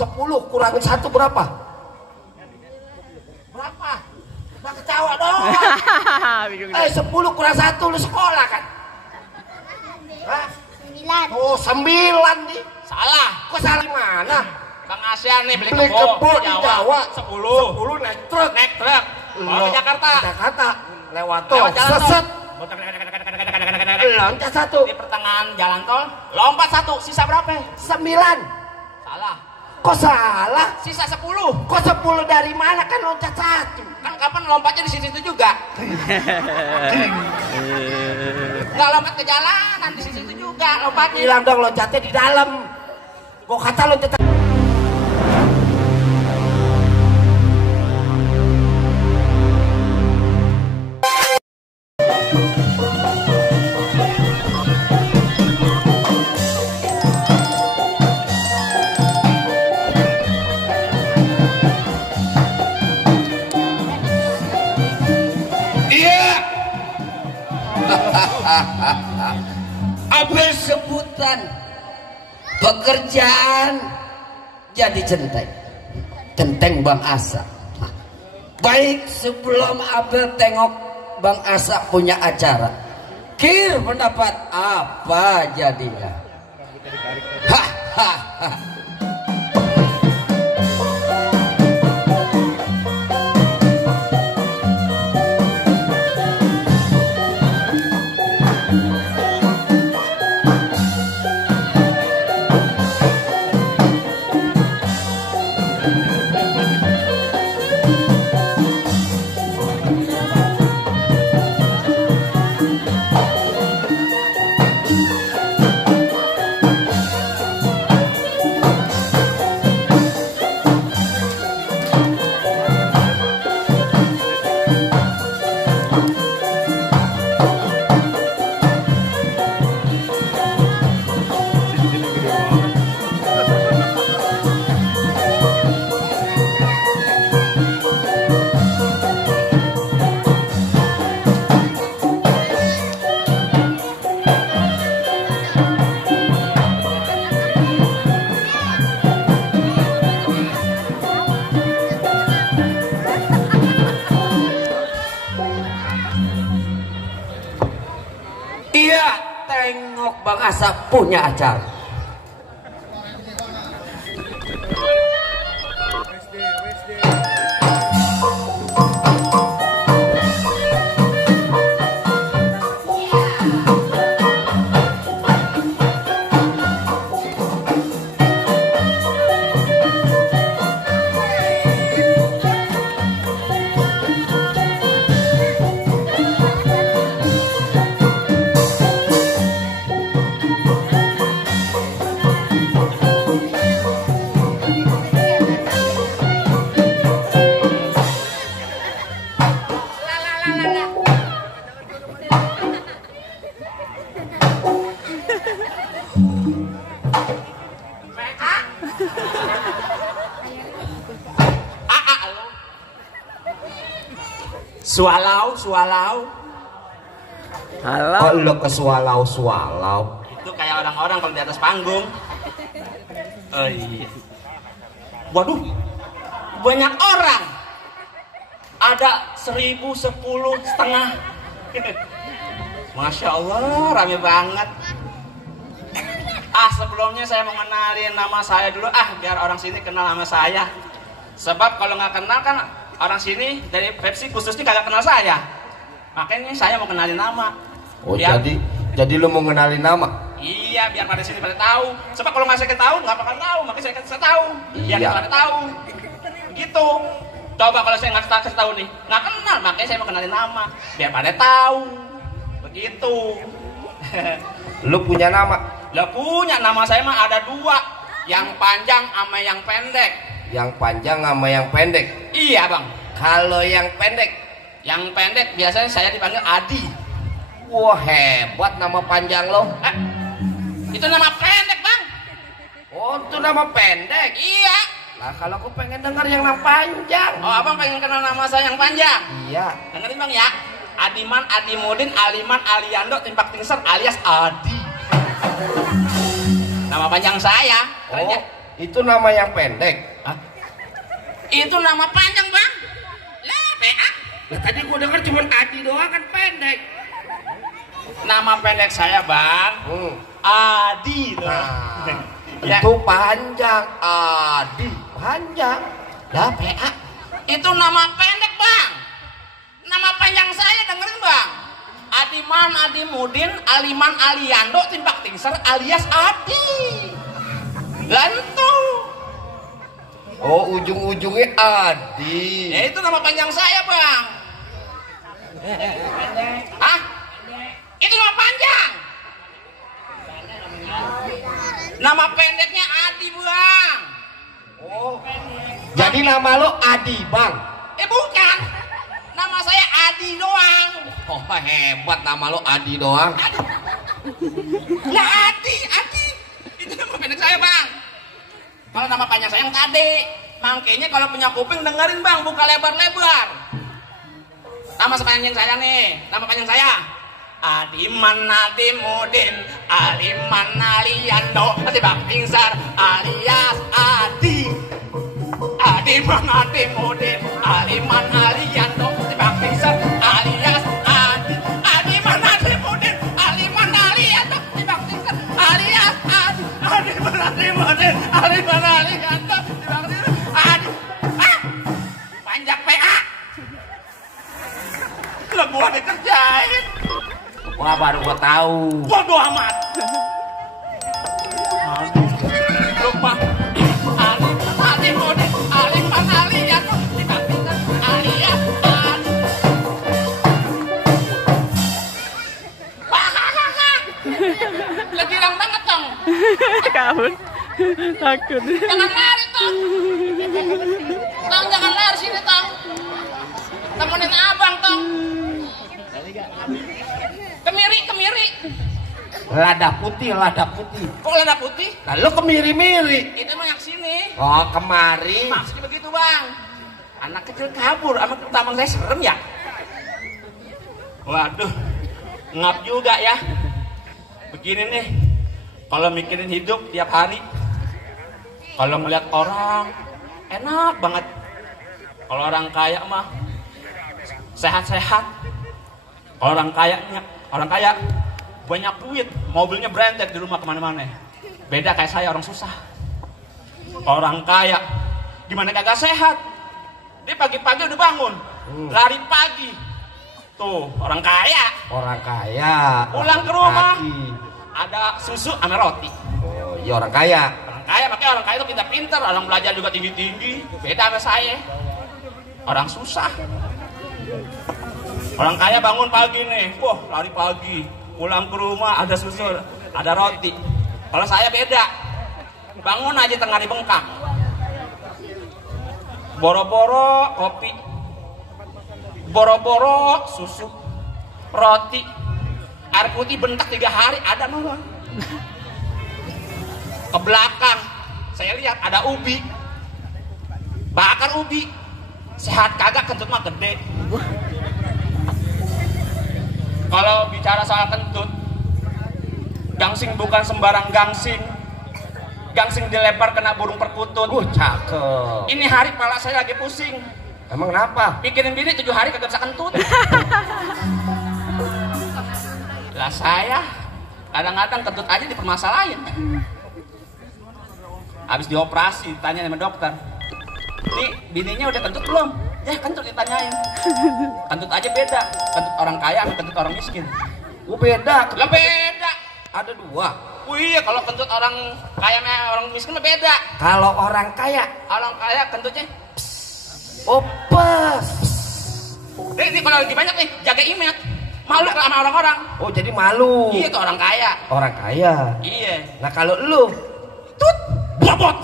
10 kurangin 1 berapa? Berapa? Udah ketawa dong. 10 kurang 1 lu sekolah kan? Hah? 9. Oh 9 nih. Salah. Kok salah mana? Bang Asian nih beli kebo di Jawa 10 naik truk. Naik truk mau ke Jakarta. Lewat tol seset loncat 1 di pertengahan jalan tol lompat 1 sisa berapa? 9. Salah. Kok salah? Sisa 10. Kok 10 dari mana kan loncat 1? Kan kapan lompatnya di situ juga? Nggak lompat ke jalanan di situ juga lompatnya. Bilang dong loncatnya di dalam. Gua kata loncat. Apa sebutan pekerjaan jadi centeng Bang Asa. Baik sebelum Abel tengok Bang Asa punya acara, kir pendapat apa jadinya? Hahaha. Tengok Bang Asa punya acara. Sualau. Halo. Kok lo ke sualau? Itu kayak orang-orang kalau di atas panggung. Oh iya. Waduh, banyak orang. Ada 1010,5. Masya Allah, rame banget. Sebelumnya saya mau kenalin nama saya dulu. Biar orang sini kenal nama saya. Sebab kalau nggak kenal kan orang sini dari Pepsi khususnya kagak kenal saya. Makanya saya mau kenalin nama. Oh biar, jadi lu mau kenalin nama? Iya, biar pada sini pada tahu. Sebab kalau nggak saya tahu nggak bakal tahu. Makanya saya kasih tahu. Biar pada tahu. Gitu. Coba kalau saya nggak kasih tahu nih, nggak kenal. Makanya saya mau kenalin nama. Biar pada tahu. Begitu. Lu punya nama? Lu punya nama saya mah ada 2. Yang panjang sama yang pendek. Yang panjang sama yang pendek? Iya bang. Kalau yang pendek? Yang pendek biasanya saya dipanggil Adi. Wah hebat nama panjang lo. Itu nama pendek bang. Oh itu nama pendek? Iya. Nah kalau aku pengen dengar yang nama panjang. Oh abang pengen kenal nama saya yang panjang? Iya. Dengerin bang ya. Adiman, Adimudin, Aliman, Aliando, Timpak Tingser alias Adi. Nama panjang saya. Oh Itu nama yang pendek. Hah? Itu nama panjang bang. Lah PA. Lah tadi gua dengar cuma Adi doang kan pendek. Nama pendek saya bang. Adi. Nah, Ya. itu panjang. Adi panjang. Lah PA. Itu nama pendek bang. Nama panjang saya dengerin bang. Adiman Adimudin Aliman Aliando Timbak Tingser alias Adi. Lantu. Oh, ujung-ujungnya Adi. Ya itu nama panjang saya bang. Hah? Itu nama panjang. Nama pendeknya Adi bang. Oh. Jadi nama lo Adi, Bang. Bukan. Nama saya Adi doang. Oh, hebat nama lo Adi doang. Lah Adi. Itu nama pendek saya bang. Kalau nama panjang saya yang tadi. Makanya kalau punya kuping dengerin bang, buka lebar-lebar. Nama panjang saya nih, nama panjang saya Adiman Adimudin Aliman Aliando Timbak Tingser alias Adi. Adiman Adimudin Aliman Aliando Timbak Tingser alias Adi. Adiman Adimudin Aliman Aliando Timbak Tingser alias Adi. Adiman Adimudin Aliman Aliando Timbak Tingser Adi. Panjang PA. Lah gua dikerjain. Wah, baru gua tahu. Bodoh amat. Lupa. Adimudin Aliman Aliando Timbak Tingser alias Adi. Lagi hilang banget dong. Kabur. Takut. Jangan lari tong. Tong jangan lari sini tong. Temenin abang tong. Kemiri. Lada putih. Kok lada putih? Lalu kemiri-miri. Itu mah yang sini. Oh, kemari. Maksudnya begitu bang. Anak kecil kabur, sama taman saya serem ya. Waduh, ngap juga ya. Begini nih, kalau mikirin hidup tiap hari, kalau ngeliat orang enak banget. Kalau orang kaya mah sehat-sehat. Kalau orang kaya banyak duit, mobilnya branded di rumah kemana-mana. Beda kayak saya orang susah. Orang kaya gimana kagak sehat? Dia pagi-pagi udah bangun, lari pagi. Tuh orang kaya. Pulang ke rumah ada susu sama roti. Oh, iya orang kaya. Makanya orang kaya itu pintar-pintar, orang belajar juga tinggi-tinggi. Beda sama saya. Orang susah. Orang kaya bangun pagi nih, wah lari pagi. Pulang ke rumah ada susu, ada roti. Kalau saya beda. Bangun aja tengah hari bengkak. Boro-boro kopi. Boro-boro susu. Roti. Air putih bentak 3 hari ada malah. Ke belakang saya lihat ada ubi. Bakar ubi. Sehat kagak, kentut mah gede. Kalau bicara soal kentut, gangsing bukan sembarang gangsing. Gangsing dilempar kena burung perkutut. Cakep. Ini hari pala saya lagi pusing. Emang kenapa? Pikirin diri 7 hari kagak bisa kentut. Lah saya kadang-kadang kentut aja dipermasalahin. Habis dioperasi, tanya sama dokter. Ini bininya udah kentut belum? Ya kentut ditanyain. Kentut aja beda. Kentut orang kaya sama kentut orang miskin. Beda. Lah beda. Ada 2. Iya kalau kentut orang kaya sama orang miskin mah beda. Kalau orang kaya, Kentutnya opes. ini kalau lagi banyak nih jaga image. Malu sama orang-orang. Oh, jadi malu. Iya tuh orang kaya. Orang kaya. Iya. Nah, kalau lu Tut, bobot.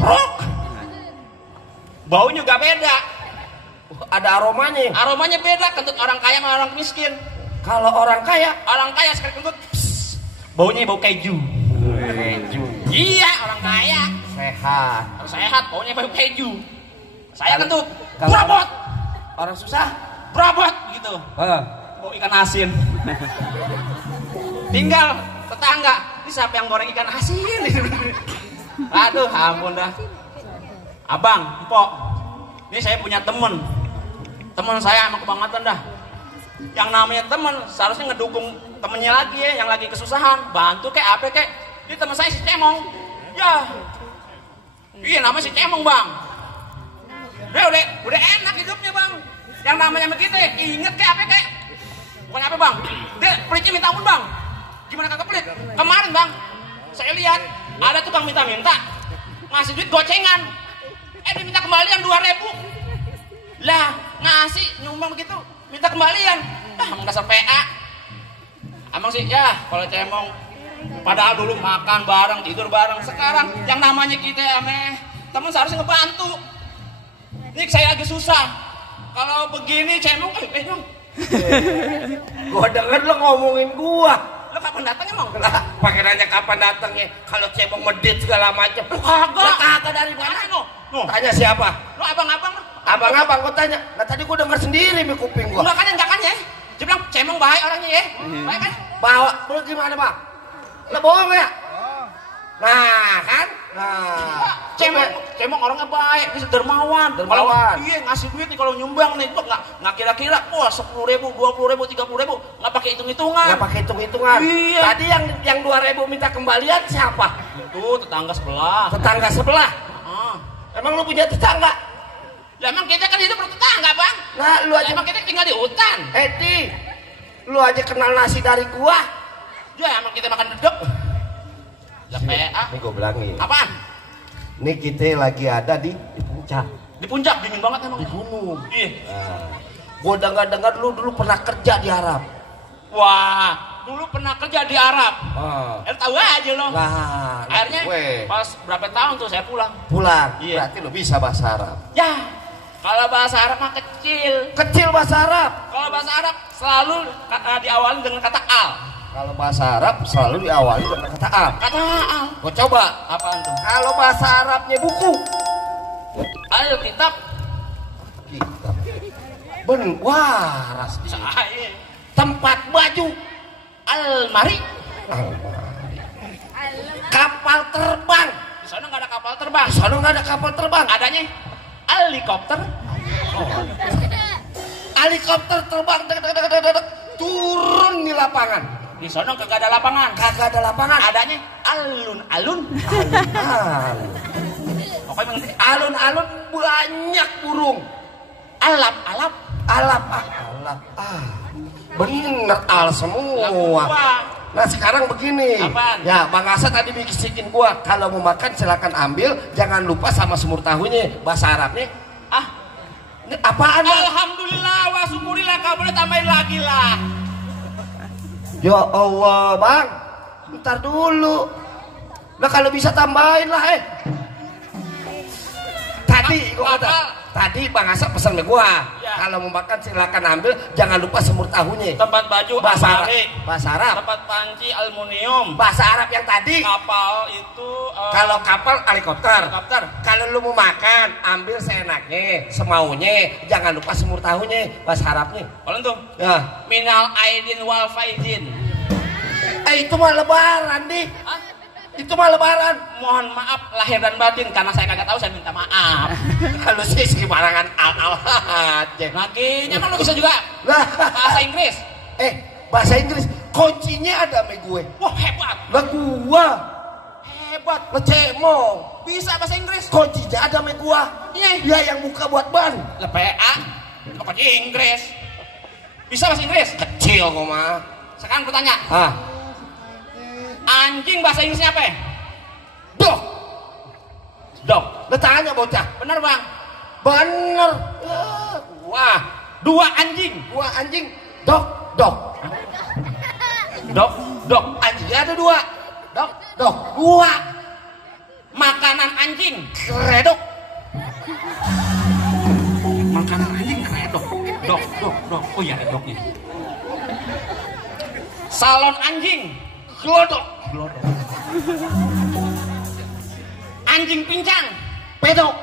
Brok. Baunya juga beda. ada aromanya. Aromanya beda kentut orang kaya sama orang miskin. Kalau orang kaya sekali kentut baunya bau keju. Iya, orang kaya sehat. sehat, baunya bau keju. Saya kentut Kalau berabot. Orang susah Berabot gitu. Bau ikan asin. Tinggal tetangga, ini siapa yang goreng ikan asin? Aduh, ampun dah. Abang, Mpok, ini saya punya temen saya emang kebangetan dah. Yang namanya temen seharusnya ngedukung temennya lagi ya, yang lagi kesusahan, bantu kayak apa kayak. Ini teman saya si Cemong, ya, iya namanya si Cemong bang. Udah enak hidupnya bang. Yang namanya begitu, inget kayak apa kayak. Pokoknya apa bang? Dia pelitnya minta ampun bang. Gimana kagak pelit? Kemarin bang, saya lihat ada tukang minta-minta ngasih duit gocengan. Dia minta kembalian 2.000. Lah ngasih nyumbang begitu, minta kembalian. Emang dasar PA. Emang sih ya kalau Cemong. Padahal dulu makan bareng, tidur bareng. Sekarang yang namanya kita aneh, teman seharusnya ngebantu. Ini saya lagi susah. Kalau begini Cemong, Nyong. Gua denger lo ngomongin gua. Lo kapan datangnya Mong? Lah, pakai nanya kapan datangnya? Kalau Cemong medit segala macam. Lo kagak. Kagak dari mana lo? Tanya siapa? Lo abang-abang. Abang-abang gua tanya. Nah tadi gua denger sendiri di kuping gua. Enggak kan ya? Dia bilang Cemong baik orangnya ya. Baik kan? Bawa, lu gimana bang? Lo bohong ya? Nah kan? Nah, Cemong orangnya baik, bisa dermawan. Kalau iya ngasih duit nih kalau nyumbang nih, itu nggak kira-kira, wah 10.000, 20.000, 30.000, nggak pakai hitung-hitungan. Nggak pakai hitung-hitungan. Iya. Tadi yang 2.000 minta kembalian siapa? Itu tetangga sebelah. Tetangga sebelah. Emang lu punya tetangga? Ya emang kita kan hidup bertetangga bang. Nah lu aja. Emang kita tinggal di hutan. Edi, lu aja kenal nasi dari gua. Ya emang kita makan dedek. Lah PA. Ini gua bilangin. Apaan? Ini kita lagi ada di puncak. Di puncak dingin banget emang. Di gunung. Iya. Nah, gua dengar lu dulu pernah kerja di Arab. Wah, dulu pernah kerja di Arab. Tahu aja lo. Lah, akhirnya pas berapa tahun tuh saya pulang. Pulang. Iya. Berarti lu bisa bahasa Arab. Ya, kalau bahasa Arab mah kecil. Kecil bahasa Arab. Kalau bahasa Arab selalu diawali dengan kata al. Kalau bahasa Arab selalu diawali dengan kata al. Kata al. Gua coba. Apaan tuh? Kalau bahasa Arabnya buku. Ayo kitab. Kitab. Waras. Saya. Tempat baju. Almari. Kapal terbang. Di sana nggak ada kapal terbang. Di sana nggak ada kapal terbang. Adanya helikopter. Helikopter terbang. Turun di lapangan. Di sana kagak ada lapangan. Kagak ada lapangan. Adanya alun-alun. Pokoknya alun-alun banyak burung. Alap-alap. Alap. Bener al semua. Nah sekarang begini. Apaan? Ya Bang Asa tadi bisikin gua kalau mau makan silakan ambil, jangan lupa sama semur tahunya. Bahasa Arabnya ini apaan? Alhamdulillah wa syukurillah, kau boleh tambahin lagi lah. Ya Allah bang, ntar dulu. Nah kalau bisa tambahin lah Tadi Bang Asap pesan ke gua, ya. Kalau mau makan silakan ambil, jangan lupa semur tahunya. Tempat baju bahasa Arab. Tempat panci aluminium. Bahasa Arab yang tadi. Kapal itu. Kalau kapal helikopter. Kalau lu mau makan, ambil seenaknya, semaunya, jangan lupa semur tahunya. Bahasa Arabnya. Kalau tuh. Ya. Minal aidin wal faizin. Itu mah lebaran nih. Itu mah lebaran. Mohon maaf lahir dan batin karena saya kagak tahu, saya minta maaf. Kalau sih sembarangan al aja. Lakinya kan lu bisa juga bahasa Inggris. Bahasa Inggris kuncinya ada sama gue. Wah hebat. Lah gua hebat. Lah Cemong bisa bahasa Inggris. Kuncinya ada sama gua. Iya. Dia yang buka buat ban. Lah PA. Kunci Inggris. Bisa bahasa Inggris? Kecil kok mah. Sekarang aku tanya. Anjing bahasa Inggrisnya apa? Dog. Lu tanya bocah. Bener bang? Bener. Wah, dua anjing. Dog. Anjingnya ada dua. Dog. Dua. Makanan anjing. Kredok. Makanan anjing kredok. Dog. Oh iya dognya. Salon anjing. Glodok. Anjing pincang. Pedok.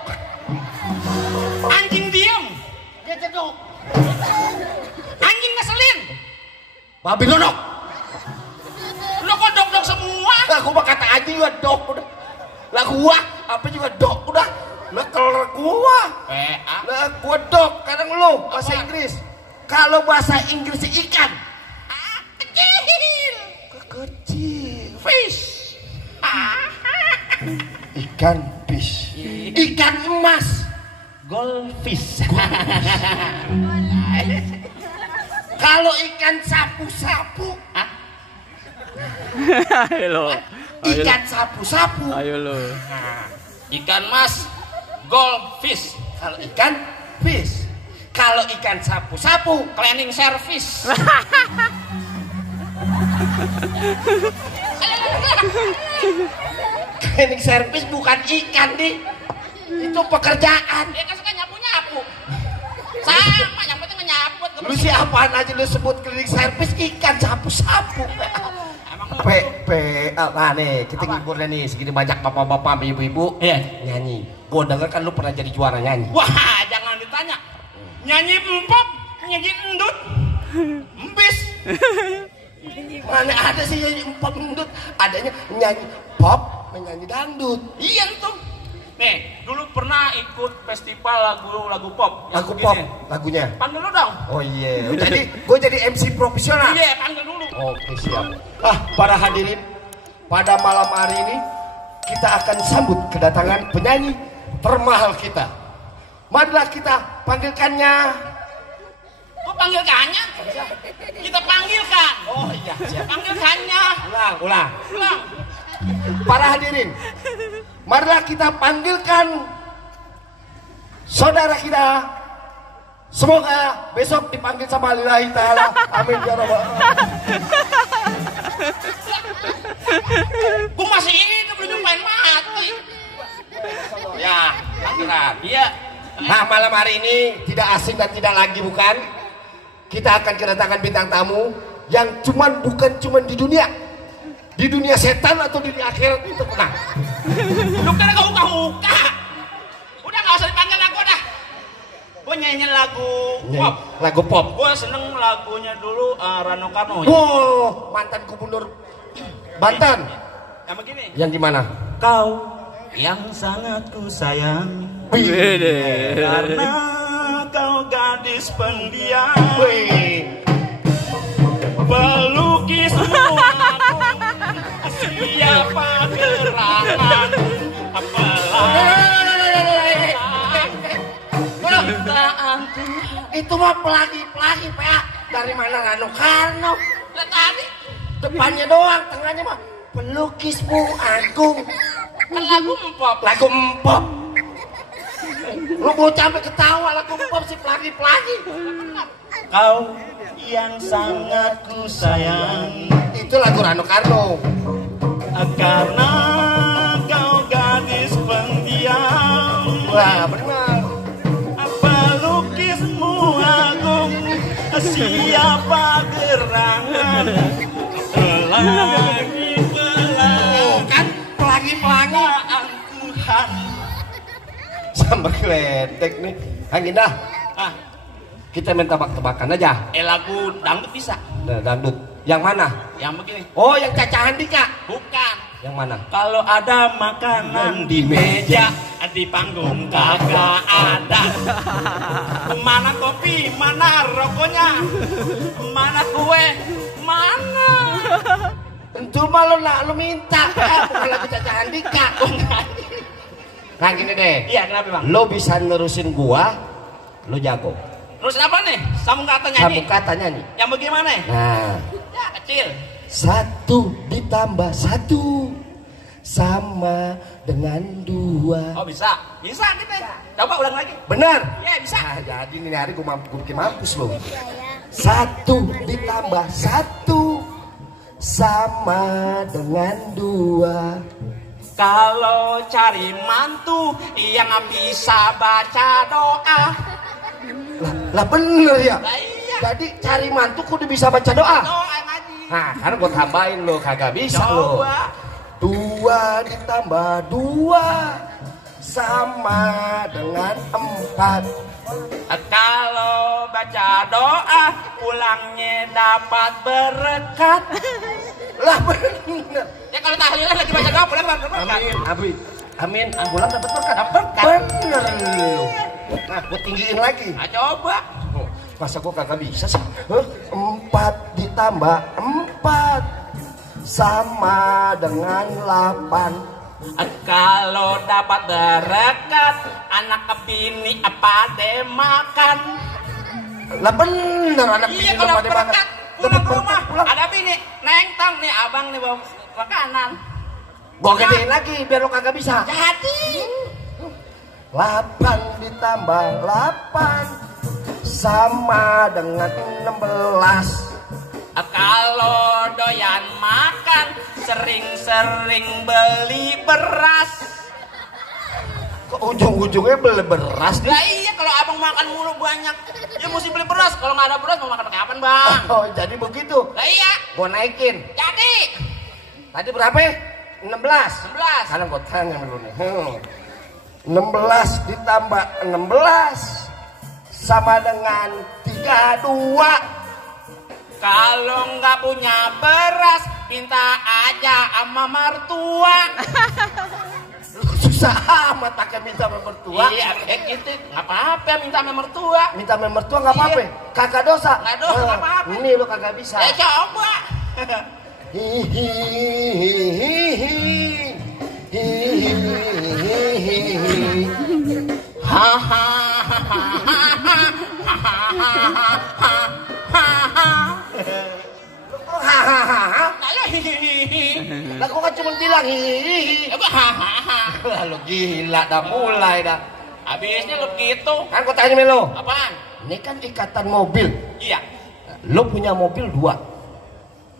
Anjing diem. Cedok. Anjing ngeselin. Babi nodok. Lo kok dok semua? Lagu mah kata aja juga dok udah. Lagu gua apa juga dok udah. Lah kalau gua. Lah gua dok, kadang lu bahasa Inggris. Kalau bahasa Inggris ikan. Kecil. Kecil. Fish. Ikan fish. Ikan emas. Goldfish. Kalau ikan sapu-sapu, Ayo lo. ikan sapu-sapu. Ayo lo. Ikan mas, goldfish. Kalau ikan fish. Kalau ikan sapu-sapu, Cleaning service. cleaning service bukan ikan nih. Itu pekerjaan. Dia kan suka nyapu-nyapu. Sama, yang penting nyapu. Lu sih apaan aja lu sebut cleaning service ikan sapu-sapu. Nah nih kita ngiburnya nih segini banyak bapak-bapak ibu-ibu nyanyi. Gua denger kan lu pernah jadi juara nyanyi. Wah, jangan ditanya. Nyanyi empop, nyanyi endut, embis. Mana ada sih nyanyi empop endut? Adanya nyanyi pop, menyanyi dangdut. Iya tuh. Nih, dulu pernah ikut festival lagu pop. Lagu pop, lagunya. Panggil lu dong. Oh iya, jadi gue jadi MC profesional. Iya, panggil dulu. Oke siap. Para hadirin, pada malam hari ini kita akan sambut kedatangan penyanyi termahal kita. Marilah kita panggilkannya. Kok panggilkannya? Kita panggilkan. Oh iya siap. Panggilkannya. Ulang. Ulang. Para hadirin, marilah kita panggilkan saudara kita. Semoga besok dipanggil sama lillahi ta'ala. Amin ya rabbal. Gue masih hidup, belum nyumpain mati. Ya, panggilkan. Iya. Nah, malam hari ini tidak asing dan tidak lagi bukan. Kita akan kedatangan bintang tamu yang bukan cuman di dunia setan atau di dunia akhirat itu pernah. Lu kan gak uka-uka. Udah gak usah dipanggil aku dah. Gue nyanyi pop. Lagu pop. Gue seneng lagunya dulu Rano Karno. Oh, mantan gubernur Banten. Yang begini. Yang gimana? Kau yang sangat ku sayang. Wede. Karena kau gadis pendiam. Pelukismu siapa gerangan Itu mah pelagi Pak. Dari mana Rano Karno? Lah tadi Depannya doang, tengahnya mah pelukismu agung. kan lagu empop. Lagu empop. Lu mau sampai ketawa lagu empop si pelagi. Kau yang sangat ku sayang. Itu lagu Rano Karno. Karena kau gadis pendiam. Wah, benar. Pelukismu agung. Siapa gerangan? Pelangi. Kan pelangi. Tuhan. Sama geledek nih. Hangindah. Kita main tebak-tebakan aja. Lagu dangdut bisa. Dangdut. Yang mana? Yang begini. Oh, yang Caca Handika. Bukan. Yang mana? Kalau ada makanan di meja, di panggung kagak ada. Mana kopi, mana rokoknya, mana kue, mana? Tentu malu nak lu minta. Bukan lagu Caca Handika. Nah gini deh. Iya, kenapa bang? Lo bisa nerusin gua, lo jago. Terus apa nih? Sambung kata nyanyi. Sambung kata nyanyi. Yang bagaimana? Nah, Ya, kecil. 1 ditambah 1 sama dengan 2. Oh bisa, bisa gitu. Coba ulang lagi. Benar. Ya bisa. Nah, jadi ini hari gua bikin mampus lo. 1 ditambah 1 sama dengan 2. Kalau cari mantu yang bisa baca doa. Lah bener ya. Lah iya. Jadi cari mantu kudu bisa baca doa. Doa ngaji. Nah, karena gua tambahin lo kagak bisa lo. Coba. 2 ditambah 2 sama dengan 4. Kalau baca doa pulangnya dapat berkat. Lah bener. Ya kalau tahlilan lagi baca doa pulang dapat berkah. Amin, Abi. Amin, pulang dapat berkah. Dapat berkah. Bener lu. Nah, gua tinggiin lagi. Nah, coba. Masa gua kagak bisa sih? 4 ditambah 4 sama dengan 8. Kalau dapat berkat, anak bini apa deh makan? Lah bener anak Iya bini kalau pada makan. berkat pulang ke Dapat rumah, pulang. ada bini, nengtang nih abang nih bawa makanan. Gua gedein lagi biar lo kagak bisa. Jadi 8 ditambah 8 sama dengan 16. kalau doyan makan, sering-sering beli beras. Kok ujung-ujungnya beli beras nih? Lah iya kalau abang makan mulu banyak, ya mesti beli beras. Kalau nggak ada beras mau makan pakai apa bang? Oh, jadi begitu. Lah iya. Gua naikin. Jadi Tadi berapa? 16. 11. Sekarang gua tanya dulu nih. 16 ditambah 16 sama dengan 32. Kalau nggak punya beras, minta aja sama mertua. Susah amat pakai minta sama mertua. Iya, gitu. Nggak apa-apa minta sama mertua. Minta sama mertua nggak apa-apa. Iya. Kagak dosa. Nggak dosa, nggak apa-apa. Ini lo kagak bisa. Ya coba. Hahaha. Lalu hihihi. Lah gua kan cuma bilang hihihi. Lalu gila dah mulai dah. Habisnya lu begitu. Kan gua tanya Melo. Apaan? Ini kan ikatan mobil. Iya. Lo punya mobil 2.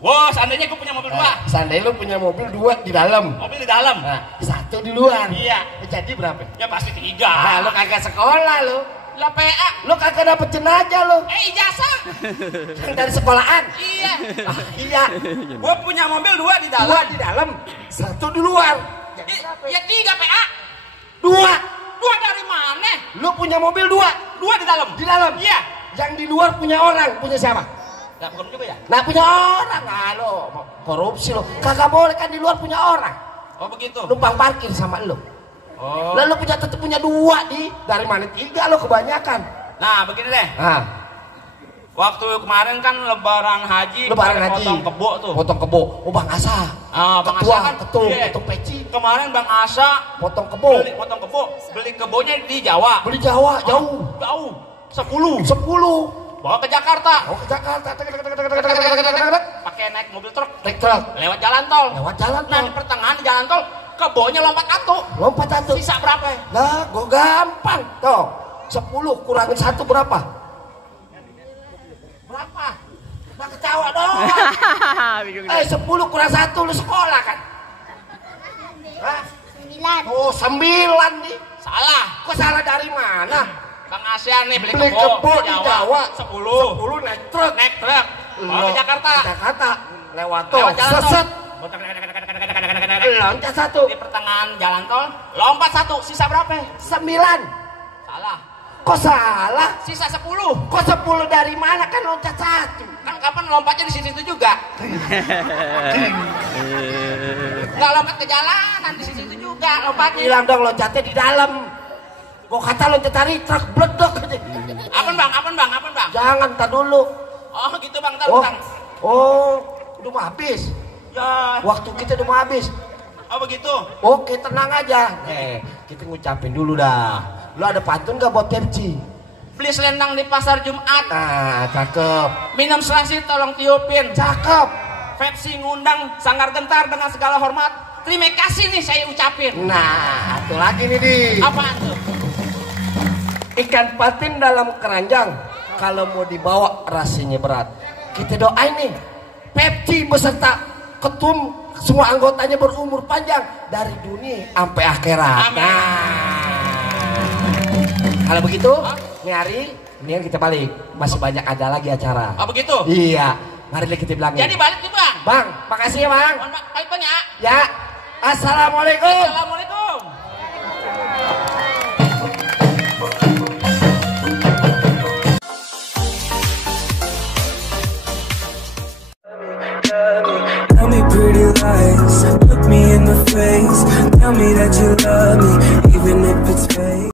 Wah, seandainya gue punya mobil dua. Seandainya lo punya mobil 2 di dalam. Mobil di dalam. Nah, 1 di luar. Iya. Jadi berapa? Ya pasti 3. Nah, lo kagak sekolah lo. Lah PA. Lo kagak dapet jenajah lo. Ijazah. Yang dari sekolahan. Iya. Ah, iya. Gue punya mobil 2 di 2 dalam. di dalam, 1 di luar. Ya 3 PA. 2. 2 dari mana? Lo punya mobil 2 2 di dalam. di dalam. Iya. Yang di luar punya orang, punya siapa? Lah bukan juga ya? Nah, punya orang. Nah, lo korupsi lo. Kagak boleh kan di luar punya orang. Oh begitu. Numpang parkir sama lo. Oh. Lalu tetap punya 2 di dari mana 3 lo kebanyakan. Nah, begini deh. Nah, Waktu kemarin kan lebaran haji. lebaran haji. Potong kebo tuh. Potong kebo. Oh, Bang Asa. Bang Ketua, Asa kan. ketum, Iya. ketum peci. Kemarin Bang Asa Potong kebo. potong kebo. Beli kebonya di Jawa. Beli Jawa, jauh. Jauh. 10. 10. Bawa ke Jakarta. Oh, ke Jakarta. Pakai naik mobil truk. Naik truk. Lewat jalan tol. Lewat jalan Nah, tol. di pertengahan jalan tol, kebonya lompat atu. Lompat satu. Sisa berapa? Lah, gua gampang. Tuh, 10 kurangin 1 berapa? Berapa? Nah, ketawa dong. 10 kurang 1 lu sekolah kan? Hah? 9. Oh, 9 nih. Salah. Kok salah dari mana? Bang Asia nih beli Beli kebo di Jawa. 10. 10 naik truk. Naik truk. Bawa ke Jakarta. Ke Jakarta. Lewat tol. Lewat jalan tol. Seset. Loncat 1. Di pertengahan jalan tol, lompat 1. Sisa berapa? 9. Salah. Kok salah? Sisa 10. Kok 10 dari mana kan loncat 1? Kan kapan lompatnya di situ juga? Nggak lompat ke jalanan di situ juga lompatnya. Bilang dong loncatnya di dalam. Gua kata loncat dari truk bledek aja. Apaan bang? Apaan bang? Apaan bang? Jangan, tar dulu. Oh gitu bang, ntar Oh, bang. oh, udah mau habis. Ya. Waktu kita udah mau habis. Oh begitu. Oke, tenang aja. Kita ngucapin dulu dah. Lu ada pantun gak buat Pepsi? Beli selendang di pasar Jumat. Nah, cakep. Minum selasi tolong tiupin. Cakep. Pepsi ngundang Sanggar Gentar dengan segala hormat. Terima kasih nih saya ucapin. Nah, satu lagi nih, Di. Apaan tuh? Ikan patin dalam keranjang. Kalau mau dibawa rasanya berat. Kita doain nih. Pepsi beserta ketum semua anggotanya berumur panjang dari dunia sampai akhirat. Amin. Nah, kalau begitu, nyari, mendingan kita balik. Masih banyak ada lagi acara. Oh begitu. Iya, mari kita bilangin. Jadi balik nih bang. Bang, makasih ya bang. Mohon maaf, baik bang ya. Ya, assalamualaikum. Assalamualaikum. Tell me pretty lies, look in the face. Tell me that you love me, even